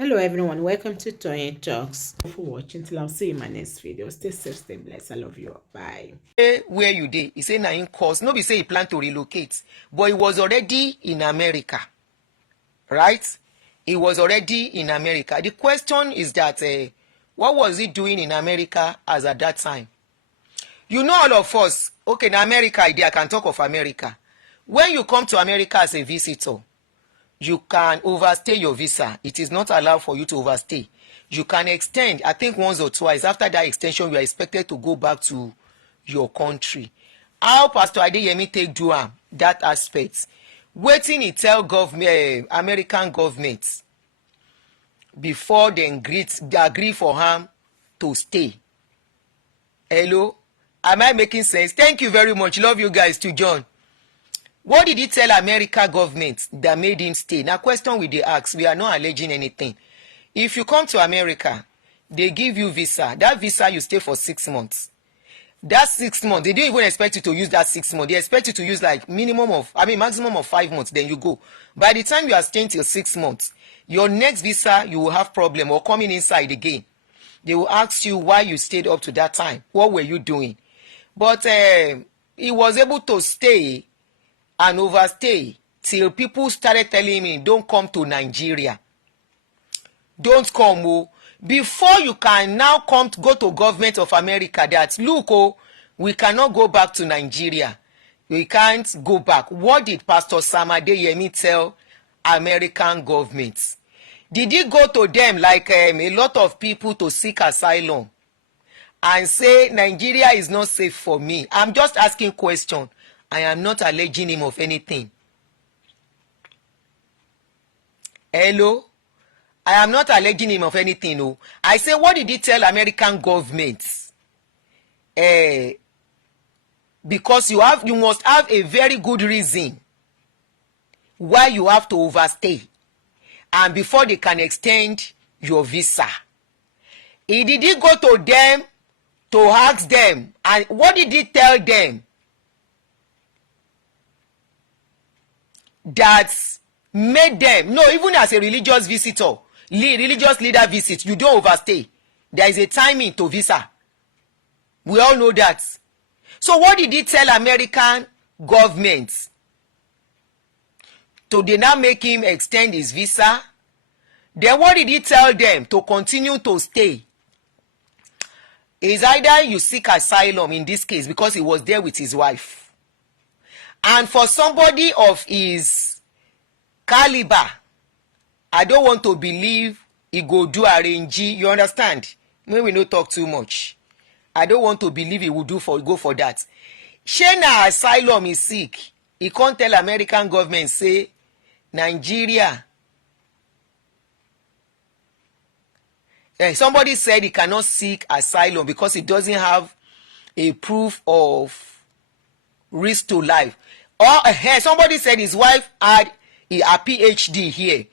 Hello everyone, welcome to Toyeen Talks. Thank you for watching. Till I'll see you in my next video. Stay safe, stay blessed. I love you. Bye. Where you dey? He say na him cause. No be say he plan to relocate, but he was already in America, right? He was already in America. The question is that what was he doing in America as at that time? You know, all of us. Okay, in America, I can talk of America. When you come to America as a visitor, you can overstay your visa. It is not allowed for you to overstay. You can extend, I think once or twice. After that extension, you are expected to go back to your country. How Pastor Àdeýemi take do that aspect? Wetin he tell government, American government before they agree for him to stay. Hello? Am I making sense? Thank you very much. Love you guys too, John. What did he tell America government that made him stay? Now, question we dey ask. We are not alleging anything. If you come to America, they give you visa. That visa, you stay for 6 months. That 6 months, they don't even expect you to use that 6 months. They expect you to use like maximum of 5 months. Then you go. By the time you are staying till 6 months, your next visa, you will have problem or coming inside again. They will ask you why you stayed up to that time. What were you doing? But he was able to stay and overstay till people started telling me, don't come to Nigeria. Don't come. Oh. Before you can now go to government of America that, look, oh, we cannot go back to Nigeria. We can't go back. What did Pastor Àdeýemi tell American governments? Did he go to them like a lot of people to seek asylum and say, Nigeria is not safe for me? I'm just asking question. I am not alleging him of anything. Hello? I am not alleging him of anything. No. I say, what did he tell American governments? Because you must have a very good reason why you have to overstay. And before they can extend your visa. Did he go to them to ask them? And what did he tell them? That made them, no, even as a religious visitor, religious leader visit, you don't overstay. There is a timing to visa. We all know that. So what did he tell American government? To they now make him extend his visa? Then what did he tell them to continue to stay? Is either you seek asylum in this case because he was there with his wife. And for somebody of his caliber, I don't want to believe he go do arrange. You understand? Maybe we no talk too much. I don't want to believe he will go for that. Shena asylum is sick. He can't tell American government say Nigeria. Somebody said he cannot seek asylum because he doesn't have a proof of risk to life. Or somebody said his wife had a PhD here.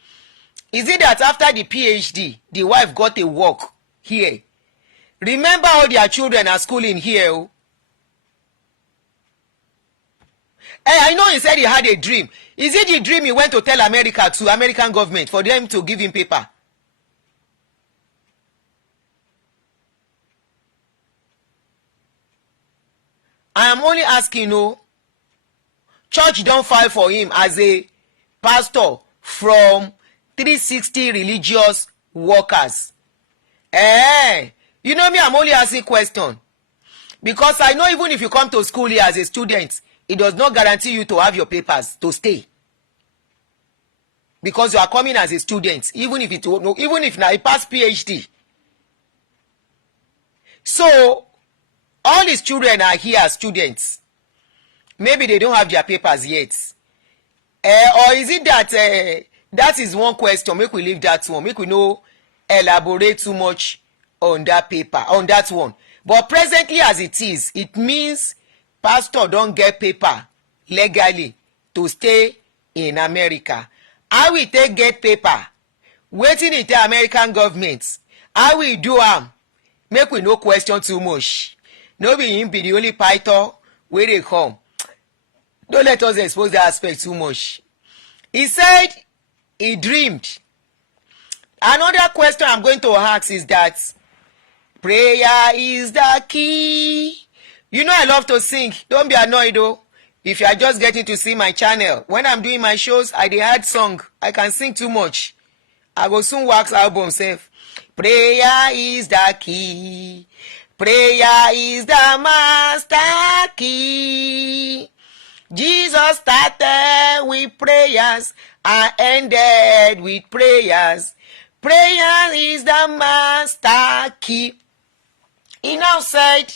Is it that after the PhD, the wife got a work here? Remember how their children are schooling here. Oh? I know he said he had a dream. Is it the dream he went to tell America to American government for them to give him paper? I am only asking, oh, church don't file for him as a pastor from 360 religious workers. You know me, I'm only asking question. Because I know even if you come to school here as a student, it does not guarantee you to have your papers to stay. Because you are coming as a student, even if now you pass PhD. So, all his children are here as students. Maybe they don't have their papers yet. Or is it that that is one question? Make we leave that one. Make we no elaborate too much on that paper, on that one. But presently as it is, it means pastor don't get paper legally to stay in America. How we take get paper? Waiting in the American government. How we do make we no question too much. No be him be the only Paitoor where they come. Don't let us expose the aspect too much. He said he dreamed Another question I'm going to ask is that prayer is the key. You know I love to sing. Don't be annoyed though. If you are just getting to see my channel, when I'm doing my shows, I dey add song. I can sing too much. I go soon wax album sef. Prayer is the key. Prayer is the master key. Jesus started with prayers and ended with prayers. Prayer is the master key. He now said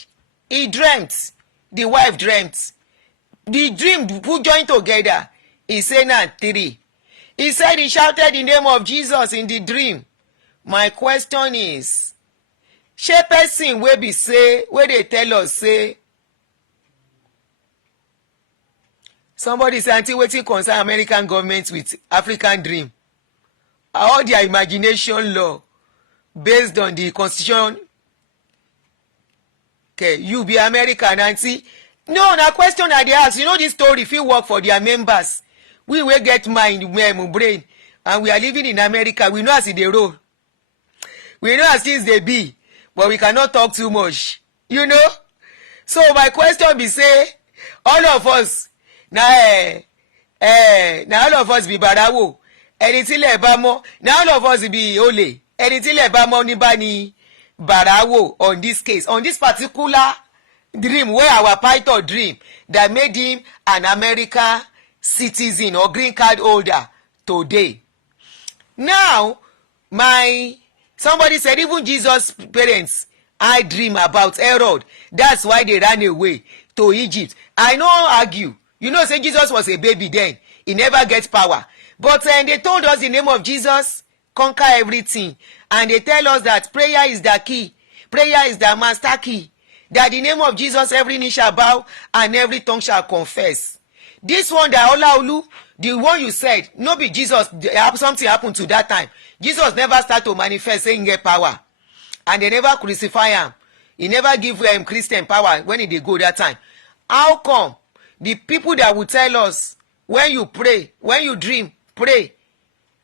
he dreamt. The wife dreamt. The dream who joined together. He said now 3. He said he shouted the name of Jesus in the dream. My question is, shey person wey be say, wey dey tell us say, somebody say Aunty wetin concern American government with African dream? All their imagination law based on the constitution. Okay, you be American, Aunty. No, na question I dey ask. You know this story fit work for their members. We wey get mind, brain, and we are living in America. We know as e dey roll. We know as things dey be, but we cannot talk too much. You know? So my question be say, all of us, na all of us be barawo. Ẹni tí lè bá mọ̀, na all of us be ole. Ẹni tí lè bá mọ̀ ní bá ní barawo on this case, on this particular dream where our Paitoor dream that made him an American citizen or green card holder today. Now, somebody said even Jesus' parents I dream about Herod. That's why they ran away to Egypt. I no argue. You know, say Jesus was a baby then. He never gets power. But they told us the name of Jesus conquer everything. And they tell us that prayer is the key. Prayer is the master key. That the name of Jesus every knee shall bow and every tongue shall confess. This one, the Olaolu, the one you said, no be Jesus, something happened to that time. Jesus never start to manifest saying get power. And they never crucify him. He never give Christian power when they go that time. How come the people that will tell us when you pray, when you dream, pray,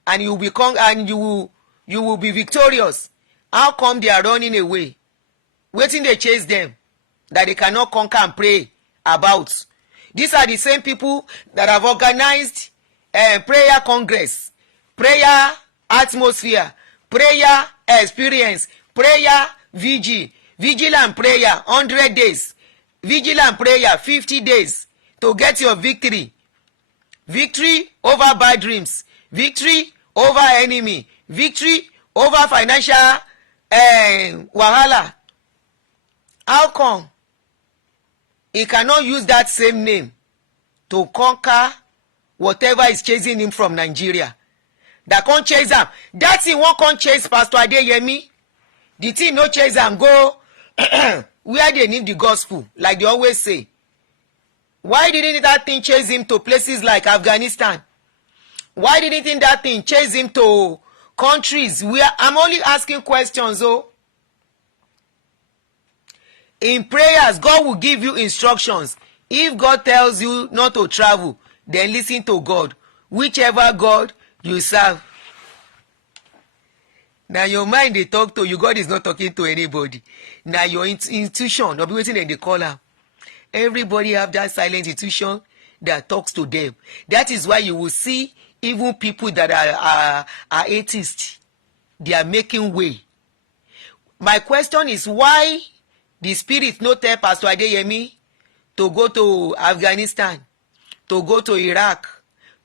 and you become and you will be victorious? How come they are running away? Waiting they chase them that they cannot conquer and pray about. These are the same people that have organized prayer congress, prayer atmosphere, prayer experience, prayer vigil and prayer 100 days, vigil and prayer 50 days to get your victory. Victory over bad dreams, victory over enemy, victory over financial wahala. How come he cannot use that same name to conquer whatever is chasing him from Nigeria? That can't chase him. That thing won't come chase Pastor Àdeýemi. The thing no chase him go where they need the gospel, like they always say. Why didn't that thing chase him to places like Afghanistan? Why didn't that thing chase him to countries where I'm only asking questions? Oh, in prayers, God will give you instructions. If God tells you not to travel, then listen to God. Whichever God you serve. Now your mind they talk to you. God is not talking to anybody. Now your intuition, no be waiting and they call her. Everybody have that silent intuition that talks to them. That is why you will see even people that are atheists. They are making way. My question is why the spirit no tell Pastor Àdeýemi to go to Afghanistan, to go to Iraq,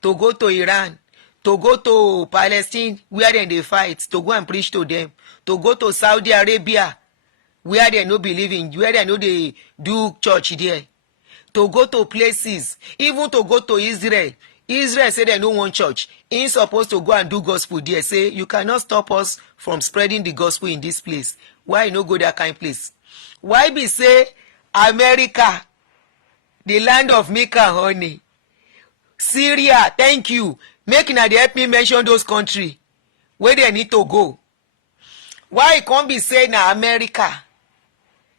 to go to Iran, to go to Palestine where they fight, to go and preach to them, to go to Saudi Arabia where they no believe in, where they know they do church there, to go to places, even to go to Israel. Israel say they no want church. He's supposed to go and do gospel there. Say you cannot stop us from spreading the gospel in this place. Why no go that kind of place? Why be say America, the land of milk and honey, Syria, thank you. Make una dey help me mention those countries where they need to go. Why it can't be say na America,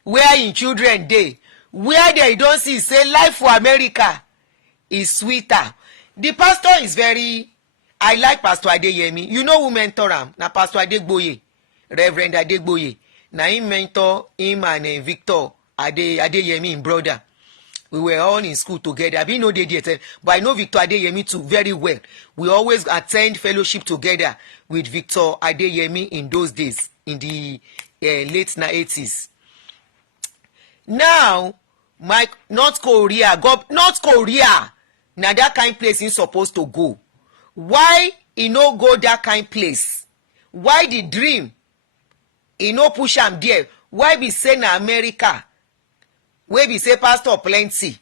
where in children dey, where they don't see say life for America is sweeter. The pastor is very I like Pastor Àdeýemi. You know who mentor him? Na Pastor Adegboye, Reverend Adegboye. Na him mentor him and Victor Àdeýemi, him brother. We were all in school together. I didn't know they did, but I know Victor Àdeýemi too very well. We always attend fellowship together with Victor Àdeýemi in those days, in the late 80s. Now, North Korea, now that kind of place he's supposed to go. Why he no go that kind of place? Why the dream he no push him there? Why be say na America? Where be say pastor plenty?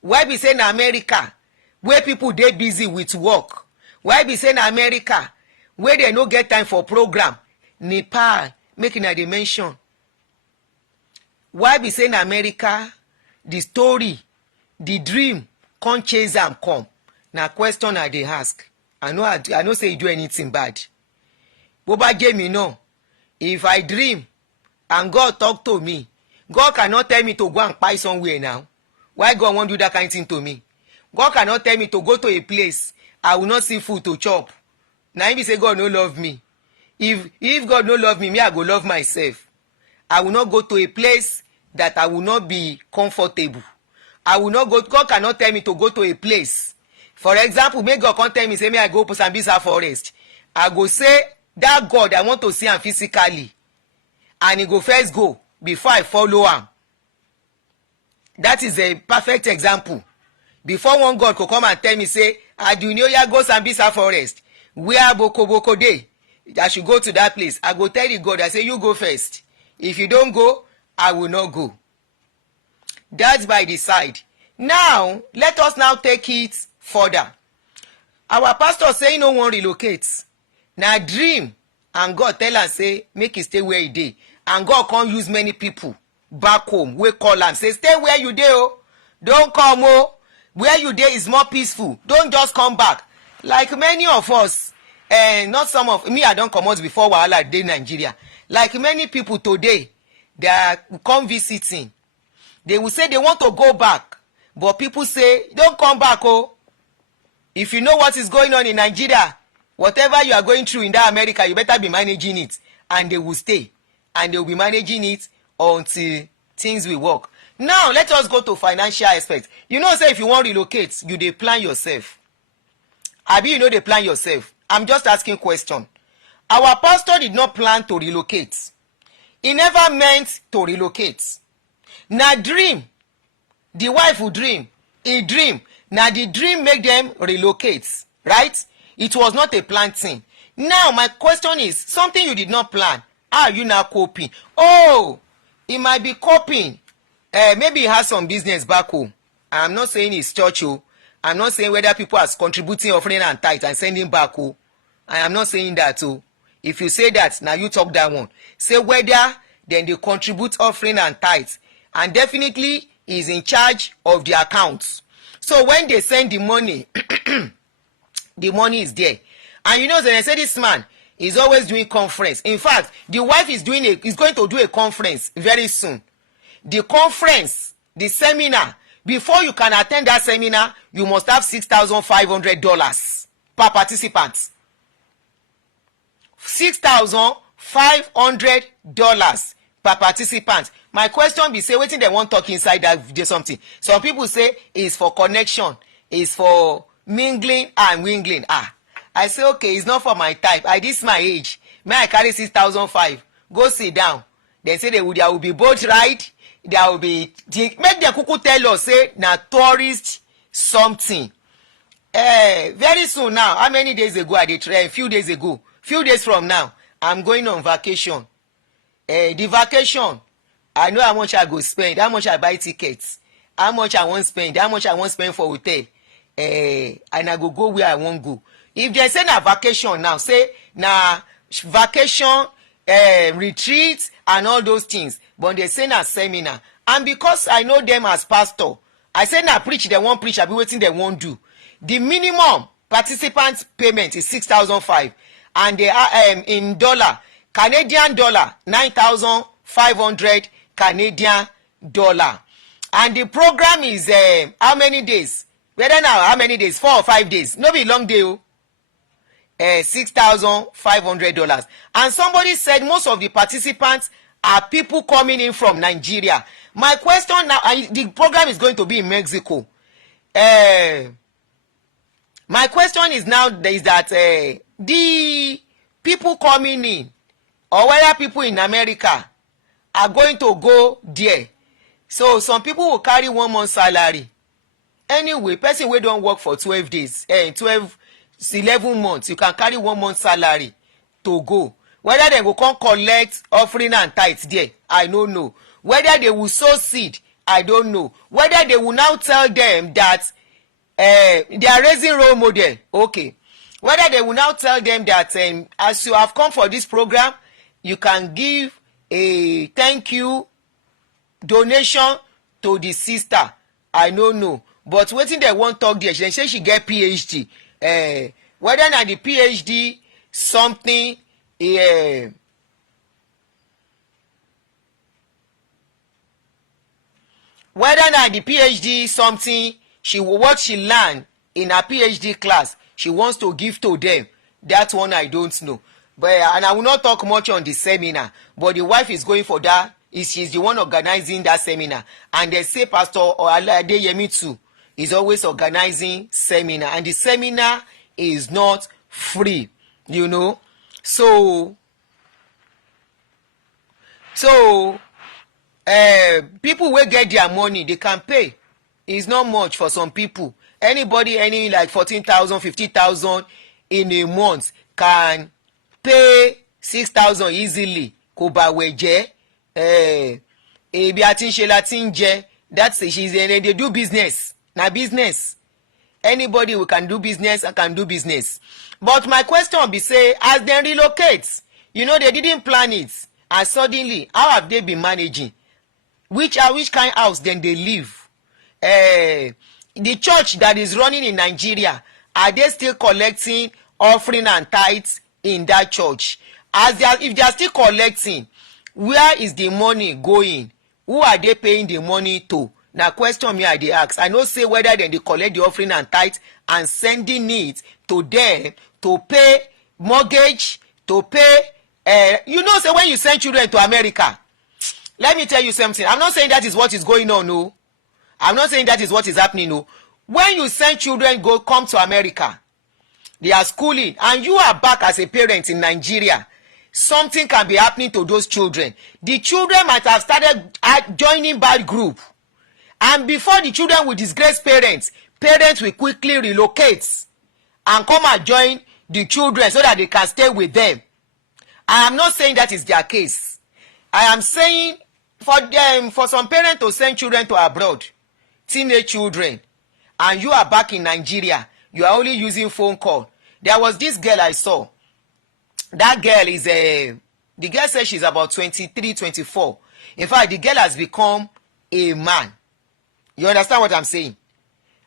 Why be say na America where people dey busy with work? Why be say na America where they no get time for program? Nepal, making a dimension. Why be say na America the story, the dream can't chase am come? Na question I dey ask. I know say you do anything bad. Boba Jemi no. If I dream and God talk to me, God cannot tell me to go and buy somewhere now. Why God won't do that kind of thing to me? God cannot tell me to go to a place I will not see food to chop. Now if he say God no love me. If God no love me, I go love myself. I will not go to a place that I will not be comfortable. I will not go. God cannot tell me to go to a place. For example, may God can't tell me, say, may I go to Sambisa forest. I go say, that God, I want to see him physically. And he go first go before I follow him. That is a perfect example. Before one God could come and tell me, say, Adunni, go Sambisa forest. Where Boko dey? I should go to that place. I go tell the God, I say, you go first. If you don't go, I will not go. That's by the side. Now, let us now take it further. Our pastor say no one relocates. Now dream and God tell us say make it stay where he dey. And God can't use many people back home. We call am say stay where you dey oh. Don't come oh. Where you dey is more peaceful. Don't just come back. Like many of us, not some of me, I don't come out before wahala dey Nigeria. Like many people today, they are come visiting. They will say they want to go back. But people say, don't come back oh. If you know what is going on in Nigeria, whatever you are going through in that America, you better be managing it. And they will stay. And they will be managing it until things will work. Now, let us go to financial aspects. You know, say if you want to relocate, you dey plan yourself. Abi, you know they plan yourself. I'm just asking question. Our pastor did not plan to relocate. He never meant to relocate. Na dream. The wife will dream. He dream. Now the dream make them relocate. Right? It was not a planned thing. Now my question is, something you did not plan. How are you now coping? Oh, he might be coping. Maybe he has some business back home. I'm not saying it's church. Oh. I'm not saying whether people are contributing, offering and tithe and sending back. Oh. I am not saying that. Oh. If you say that, now you talk that one. Say whether then they contribute offering and tithe. And definitely is in charge of the accounts. So when they send the money, the money is there. And you know, they say this man is always doing conference. In fact, the wife is going to do a conference very soon. The conference, the seminar, before you can attend that seminar, you must have $6,500 per participant. $6,500 per participant. My question be say wetin dem wan talk inside that video something. Some people say it's for connection, it's for mingling and wingling. I say okay, it's not for my type. This my age. May I carry 6,500? Go sit down. They say there will be boat ride. There will be make dem kuku tell us say na tourist something. Very soon now. How many days ago I did try? A few days ago. Few days from now, I'm going on vacation. The vacation, I know how much I go spend, how much I buy tickets, how much I want spend, how much I want spend for hotel, and I go where I want go. If they say na vacation now, say na vacation, retreat and all those things, but they say na seminar. And because I know them as pastor, I say na preach, they won't preach, I be waiting they won't do. The minimum participant payment is 6,500, and they are in dollar. Canadian dollar, 9,500 Canadian dollar. And the program is how many days? Whether now how many days? 4 or 5 days. No be long day. Oh. $6,500. And somebody said most of the participants are people coming in from Nigeria. My question now, the program is going to be in Mexico. My question is now is that the people coming in, or whether people in America are going to go there. So some people will carry 1 month salary. Anyway, person wey don work for 12 days, 11 months, you can carry 1 month salary to go. Whether they go come collect offering and tithes there, I don't know. Whether they will sow seed, I don't know. Whether they will now tell them that they are raising role model, okay. Whether they will now tell them that as you have come for this program, you can give a thank you donation to the sister, I don't know. But wetin they wan talk there, she say she get PhD. Whether na the PhD something, whether na the PhD something, what she learn in her PhD class, she wants to give to them. That one I don't know. But and I will not talk much on the seminar. But the wife is going for that. She's the one organizing that seminar. And they say Pastor Àdeýemi too is always organizing seminar, and the seminar is not free, you know. So people wey get their money, they can pay. It's not much for some people. Anybody any like 14,000, 50,000 in a month can pay 6,000 easily. Kò bá wẹ̀ jẹ́, ebi àti ń ṣe la ti ń jẹ. That's she's they do business. Na business. Anybody who can do business can do business. But my question be say, as they relocate, you know, they didn't plan it, and suddenly how have they been managing? Which kind house then they live? The church that is running in Nigeria, are they still collecting offering and tithes in that church? If they are still collecting, where is the money going? Who are they paying the money to? Now question me I dey ask. I no say whether then they collect the offering and tithe and sending it to them to pay mortgage, to pay you know, say when you send children to America, let me tell you something. I'm not saying that is what is going on, no. I'm not saying that is what is happening, no. When you send children come to America, they are schooling, and you are back as a parent in Nigeria, something can be happening to those children. The children might have started joining bad group. And before the children will disgrace parents, parents will quickly relocate and come and join the children so that they can stay with them. I am not saying that is their case. I am saying for some parents to send children to abroad, teenage children, and you are back in Nigeria, you are only using phone call. There was this girl I saw. That girl is the girl says she's about 23, 24. In fact, the girl has become a man. You understand what I'm saying?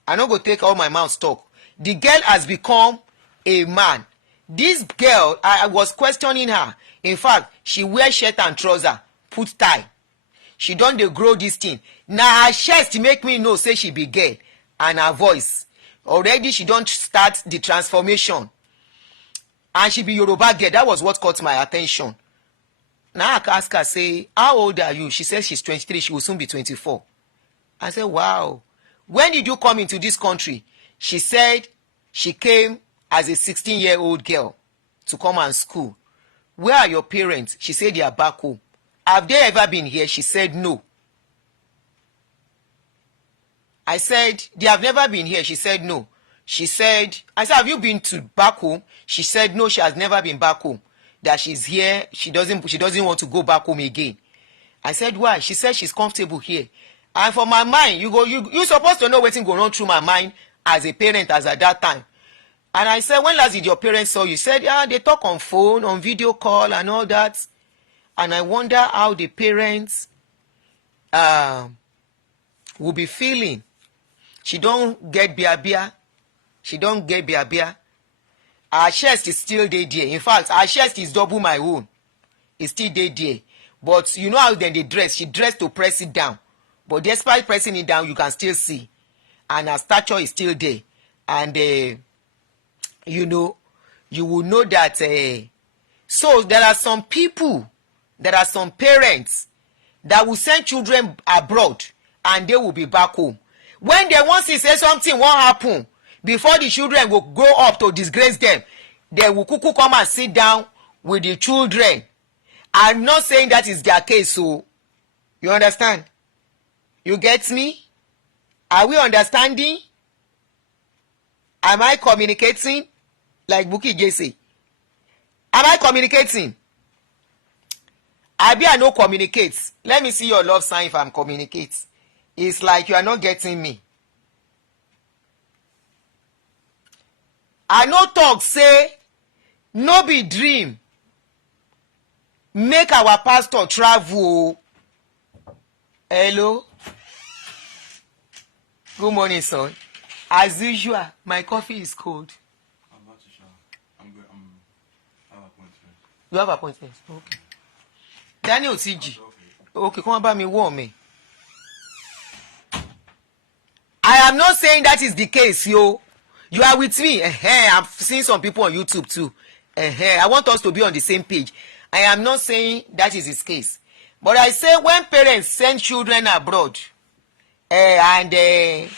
I no go take all my mouth talk. The girl has become a man. This girl, I was questioning her. In fact, she wears shirt and trouser, put tie. She don dey grow this thing. Now her chest make me know say she be girl, and her voice. Already she don start the transformation. And she be Yoruba girl. That was what caught my attention. Now I ask her, say, how old are you? She says she's 23. She will soon be 24. I said, wow. When did you come into this country? She said she came as a 16-year-old girl to come and school. Where are your parents? She said they are back home. Have they ever been here? She said no. I said, they have never been here. She said no. I said, have you been to back home? She said no, she has never been back home. That she's here, she doesn't want to go back home again. I said, why? She said she's comfortable here. And for my mind, you supposed to know what's going on through my mind as a parent as at that time. And I said, when last did your parents saw you? Said, yeah, they talk on phone, on video call and all that. And I wonder how the parents will be feeling. She don't get bia. She don't get bia. Her chest is still there. In fact, her chest is double my own. It's still there. But you know how then they dress. She dressed to press it down. But despite pressing it down, you can still see. And her stature is still there. And, you know, you will know that so there are some people, there are some parents that will send children abroad and they will be back home. When they want to say something won't happen, before the children will grow up to disgrace them, they will kuku come and sit down with the children. I'm not saying that is their case, so you understand? You get me? Are we understanding? Am I communicating? Like Buki J say. Am I communicating? I no communicate. Let me see your love sign if I'm communicate. It's like you are not getting me. I no talk say no be dream make our pastor travel. Hello. Good morning, son. As usual, my coffee is cold. I'm about to shower. I have appointment. You have appointment? Okay. Daniel CG. Okay, come on, buy me warm me. I am not saying that is the case, yo. You are with me. I've seen some people on YouTube too. I want us to be on the same page. I am not saying that is his case. But I say when parents send children abroad, and the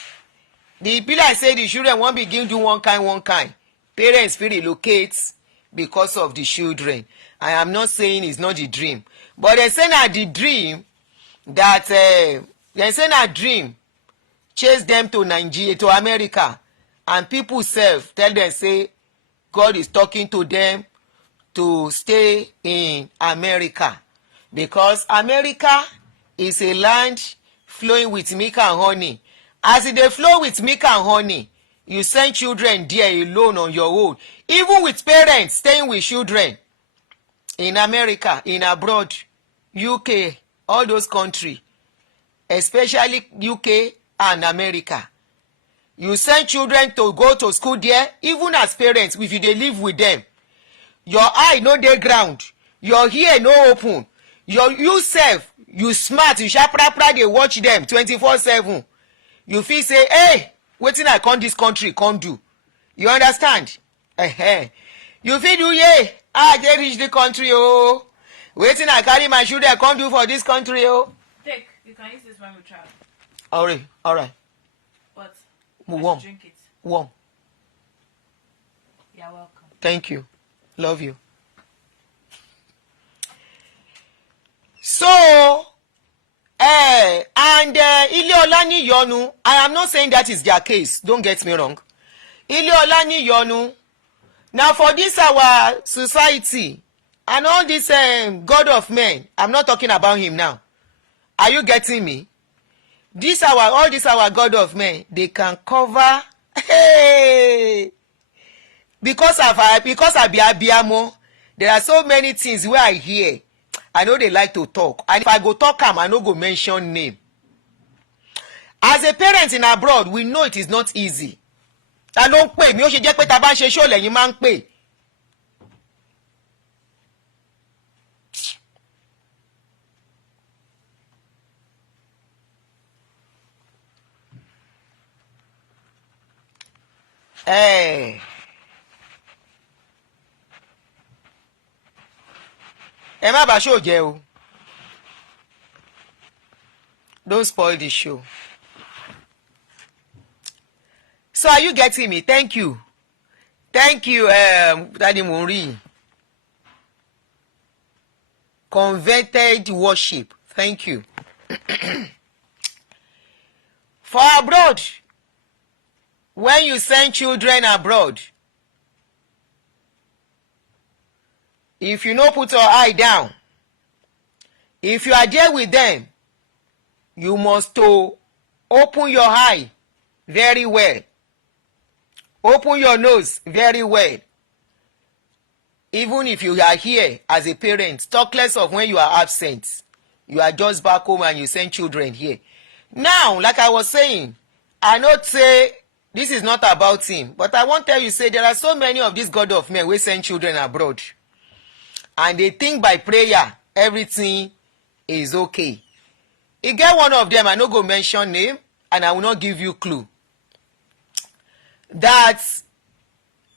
people I say the children won't begin do one kind. Parents feel relocate because of the children. I am not saying it's not the dream. But they say that the dream that they say that dream chase them to Nigeria, to America, and people self tell them say God is talking to them to stay in America because America is a land flowing with milk and honey. As they flow with milk and honey, you send children there alone on your own. Even with parents staying with children in America, in abroad, UK, all those countries, especially UK and America. You send children to go to school there, even as parents, if you dey live with them. Your eye no dey ground, your ear no open, you self, you smart, you sharp dey watch them 24/7. You feel say, hey, wetin I come this country come do? You understand? You feel do I dey reach the country oh. Wetin I carry my children come do for this country oh. Take, you can use this when we travel. All right. But Warm. Drink it. Warm. You're welcome. Thank you. Love you. So, and Ile Olani Yonu, I am not saying that is their case. Don't get me wrong. Ile Olani Yonu, now for this our society and all this God of men, I'm not talking about him now. Are you getting me? All this our God of men, they can cover. Hey, because I be abiamo, there are so many things where I hear. I know they like to talk, and if I go talk am, I no go mention name. As a parent in abroad, we know it is not easy. I don't pay. Mi ó ṣe jẹ́ pé tá bá ṣe show lẹ́yìn máa ń pè. Ẹ má bà show jẹ́ o. Don't spoil the show. So are you getting me? Thank you. Daddy Mori. Converted worship. Thank you. For abroad, when you send children abroad, if you no put your eye down, if you are there with them, you must to open your eye very well. Open your nose very well. Even if you are here as a parent, talk less of when you are absent. You are just back home and you send children here. Now, like I was saying, I not say this is not about him, but I want to tell you, say there are so many of these God of men who send children abroad. And they think by prayer, everything is okay. You get one of them, I no go mention name, and I will not give you clue. That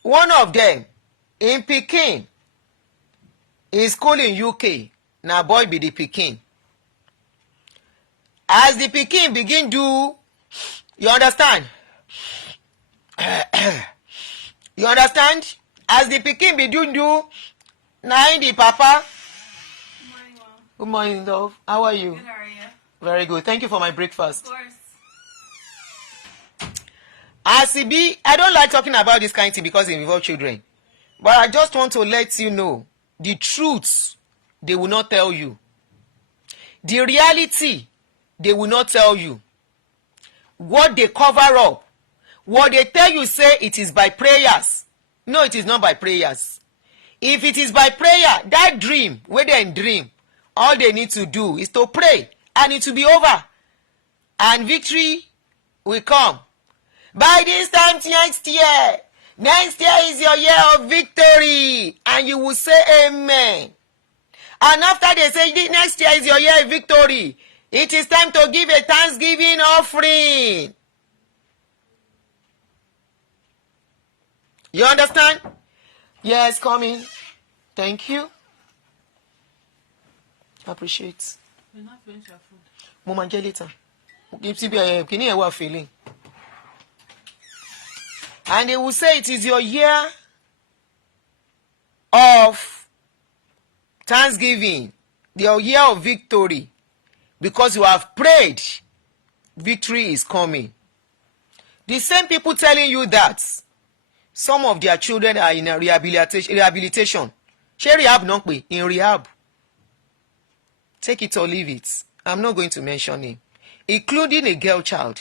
one of them, In Pikin, in school in UK, na boy be the Pikin. As the Pikin begin do, you understand? You understand? As the Pikin begin do, na in the papa. Good morning, Mom. Good morning, love. How are you? Good, how are you? Very good. Thank you for my breakfast. Of course. As it be, I don't like talking about this kind of thing because it involves children. But I just want to let you know the truth they will not tell you. The reality they will not tell you. What they cover up. What they tell you say it is by prayers. No, it is not by prayers. If it is by prayer, that dream, where they dream, all they need to do is to pray and it will be over. And victory will come. By this time next year is your year of victory. And you will say amen. And after they say next year is your year of victory, it is time to give a thanksgiving offering. You understand? Yes, coming. Thank you. Appreciate. You're not finished your food. Mo máa jẹ later. Kìíní ẹ̀ wà feeling. And they will say it is your year of thanksgiving, your year of victory. Because you have prayed, victory is coming. The same people telling you that some of their children are in a rehabilitation. Ṣé rehab náà pè? In rehab. Take it or leave it. I'm not going to mention him. Including a girl child.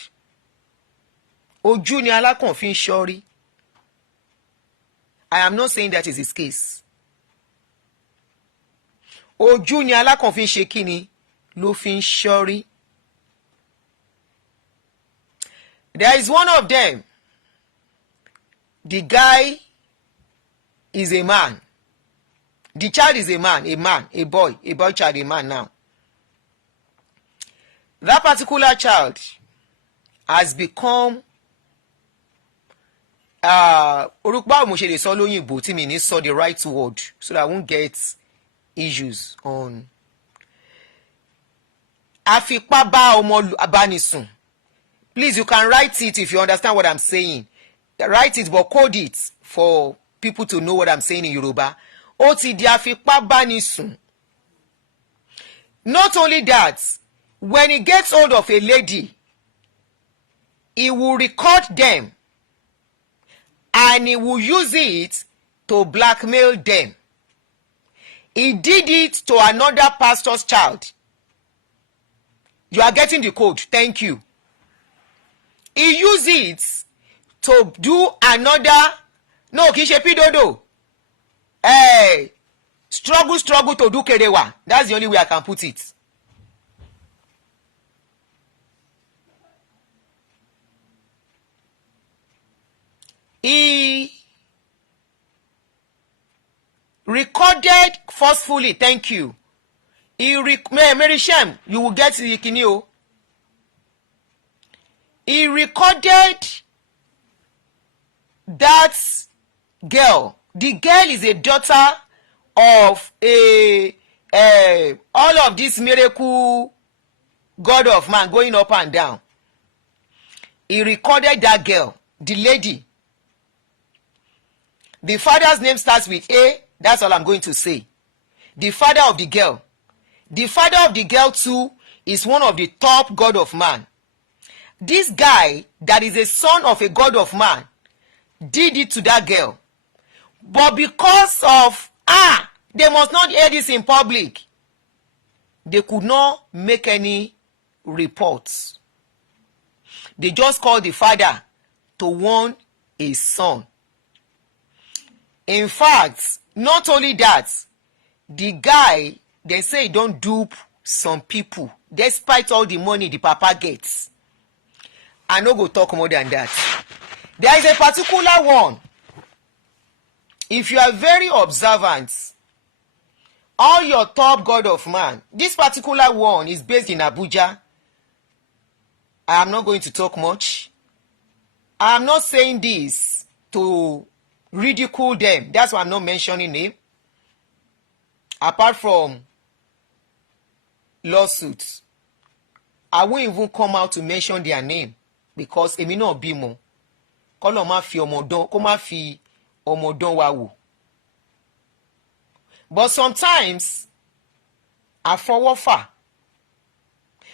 Ojú ni alákàn fi ń ṣọ́rí. I am not saying that is his case. Ojú ni alákàn fi ń ṣe kíni ló fi ń ṣọ́rí. There is one of them. The guy is a man. The child is a man, a boy child, a man now. That particular child has become orúkọ mo ṣe lè sọ lóyìnbó tí mi ní sọ the right word so that I won't get issues on. Àfipá bá ọmọ abánisùn. Please, you can write it if you understand what I'm saying. Write it but code it for people to know what I'm saying in Yoruba. Ó ti di àfipá bánisùn. Not only that, when he gets hold of a lady, he will record them and he will use it to blackmail them. He did it to another pastor's child. You are getting the code. Thank you. He used it to do another. No, kì í ṣe pídòdò. Struggle to do kerewa. That's the only way I can put it. He recorded forcefully. Thank you. Mary Shem, you will get the kinio. He recorded that girl. The girl is a daughter of all of this miracle God of man going up and down. He recorded that girl, the lady. The father's name starts with A. That's all I'm going to say. The father of the girl. The father of the girl too is one of the top God of man. This guy that is a son of a God of man did it to that girl. But because of, they must not hear this in public, they could not make any reports. They just called the father to warn his son. In fact, not only that, the guy, they say he don't dupe some people despite all the money the papa gets. I no go talk more than that. There is a particular one. If you are very observant, all your top God of man, this particular one is based in Abuja. I am not going to talk much. I am not saying this to ridicule them. That's why I'm not mentioning name. Apart from lawsuits, I won't even come out to mention their name because èmi náà bímọ. Kọ́lọ́run má fi ọmọdán, kó má fi ọmọdán wa wò. But sometimes, àfọwọ́fà.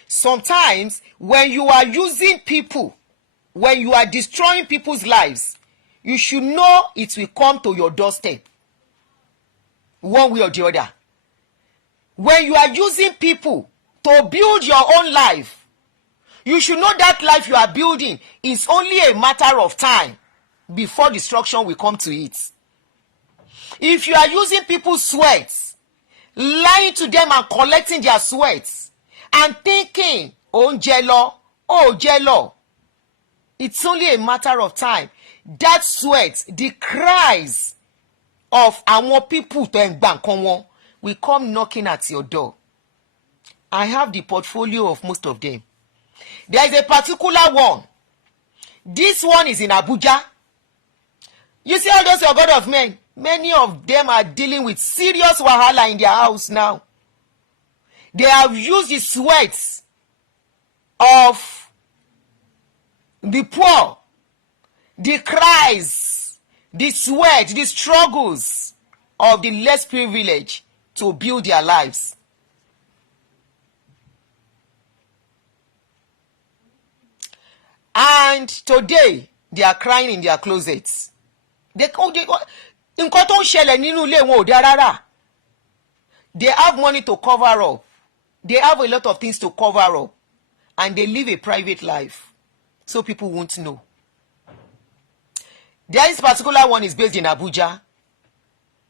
Sometimes, when you are using people, when you are destroying people's lives, you should know it will come to your doorstep. One way or the other. When you are using people to build your own life, you should know that life you are building is only a matter of time before destruction will come to it. If you are using people's sweats, lying to them and collecting their sweats, and thinking, oh, jello, it's only a matter of time. That sweat, the cries of our people to Ngbankanwon will come knocking at your door. I have the portfolio of most of them. There is a particular one. This one is in Abuja. You see all those your God of men, many of them are dealing with serious wahala in their house now. They have used the sweat of the poor, the cries, the sweat, the struggles of the less privileged to build their lives. And today, they are crying in their closets. Nǹkan tó ń ṣẹlẹ̀ nínú ilé wọn ò dáa rárá. They have money to cover up. They have a lot of things to cover up. And they live a private life. So people won't know. This particular one is based in Abuja.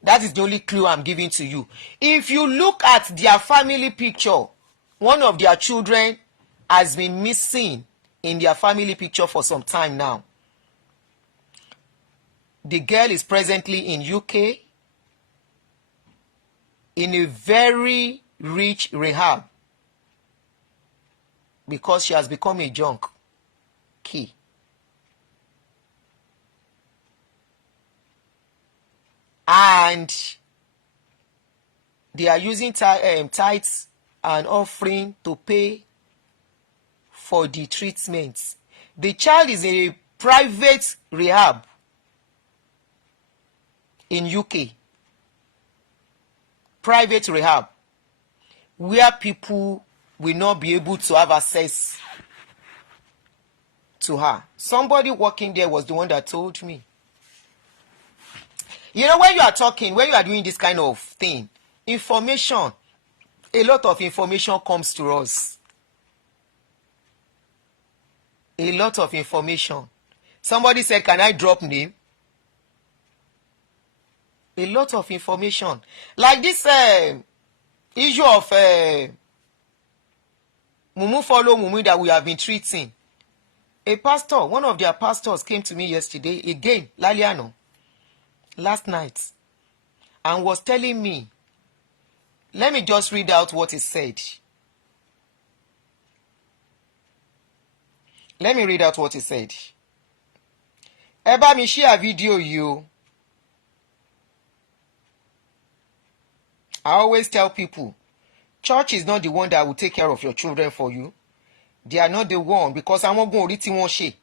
That is the only clue I'm giving to you. If you look at their family picture, one of their children has been missing in their family picture for some time now. The girl is presently in UK in a very rich rehab because she has become a junkie. And they are using tithes and offering to pay for the treatments. The child is in a private rehab in UK. Private rehab, where people will not be able to have access to her. Somebody working there was the one that told me. You know, when you are talking, when you are doing this kind of thing, information, a lot of information comes to us. A lot of information. Somebody said, can I drop name? A lot of information. Like this issue of Mumu follow Mumu that we have been treating. A pastor, one of their pastors came to me yesterday, again, Laliano, last night, and was telling me, let me just read out what he said. Let me read out what he said. Ẹ bá mi share video you. I always tell people, church is not the one that will take care of your children for you. They are not the one, because àwọn gan orí tí wọ́n ṣe.